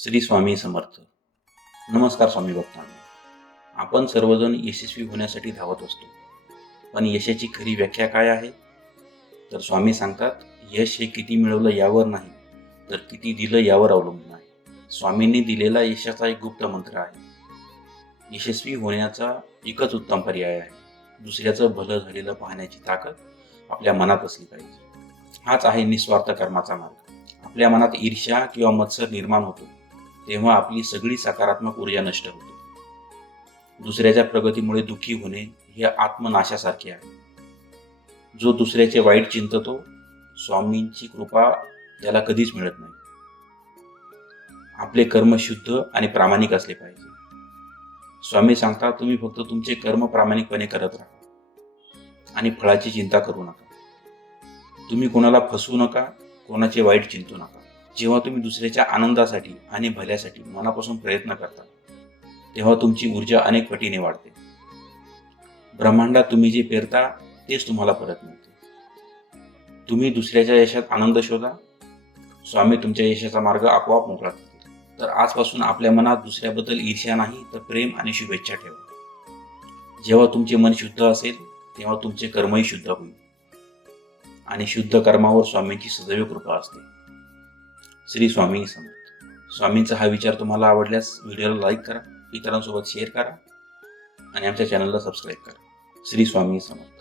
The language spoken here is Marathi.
श्री स्वामी समर्थ. नमस्कार स्वामी भक्तांनो. आपण सर्वजण यशस्वी होण्यासाठी धावत असतो, पण यशाची खरी व्याख्या काय आहे? तर स्वामी सांगतात, यश हे किती मिळवलं यावर नाही, तर किती दिलं यावर अवलंबून आहे. स्वामींनी दिलेला यशाचा एक गुप्त मंत्र आहे. यशस्वी होण्याचा एकच उत्तम पर्याय आहे, दुसऱ्याचं भलं झालेलं पाहण्याची ताकद आपल्या मनात असली पाहिजे. हाच आहे निस्वार्थ कर्माचा मार्ग. आपल्या मनात ईर्ष्या किंवा मत्सर निर्माण होतो, तेव्हा आपली सगळी सकारात्मक ऊर्जा नष्ट होते. दुसऱ्याच्या प्रगतीमुळे दुःखी होणे हे आत्मनाशासारखे आहे. जो दुसऱ्याचे वाईट चिंततो, स्वामींची कृपा त्याला कधीच मिळत नाही. आपले कर्म शुद्ध आणि प्रामाणिक असले पाहिजे. स्वामी सांगतात, तुम्ही फक्त तुमचे कर्म प्रामाणिकपणे करत राहा आणि फळाची चिंता करू नका. तुम्ही कोणाला फसवू नका, कोणाचे वाईट चिंतू नका. जेव्हा तुम्ही दुसऱ्याच्या आनंदासाठी आणि भल्यासाठी मनापासून प्रयत्न करता, तेव्हा तुमची ऊर्जा अनेक पटीने वाढते. ब्रह्मांडात तुम्ही जे पेरता तेच तुम्हाला परत मिळते. तुम्ही दुसऱ्याच्या यशात आनंद शोधा, स्वामी तुमच्या यशाचा मार्ग आपोआप मोकळा करतील. तर आजपासून आपल्या मनात दुसऱ्याबद्दल ईर्ष्या नाही, तर प्रेम आणि शुभेच्छा ठेवा. जेव्हा तुमचे मन शुद्ध असेल, तेव्हा तुमचे कर्मही शुद्ध होईल आणि शुद्ध कर्मावर स्वामींची सदैव कृपा असते. श्री स्वामी समर्थ. स्वामींचा हा विचार तुम्हाला आवडल्यास व्हिडिओला लाईक करा, इतरांसोबत शेअर करा आणि आमच्या चॅनलला सबस्क्राईब करा. श्री स्वामी समर्थ.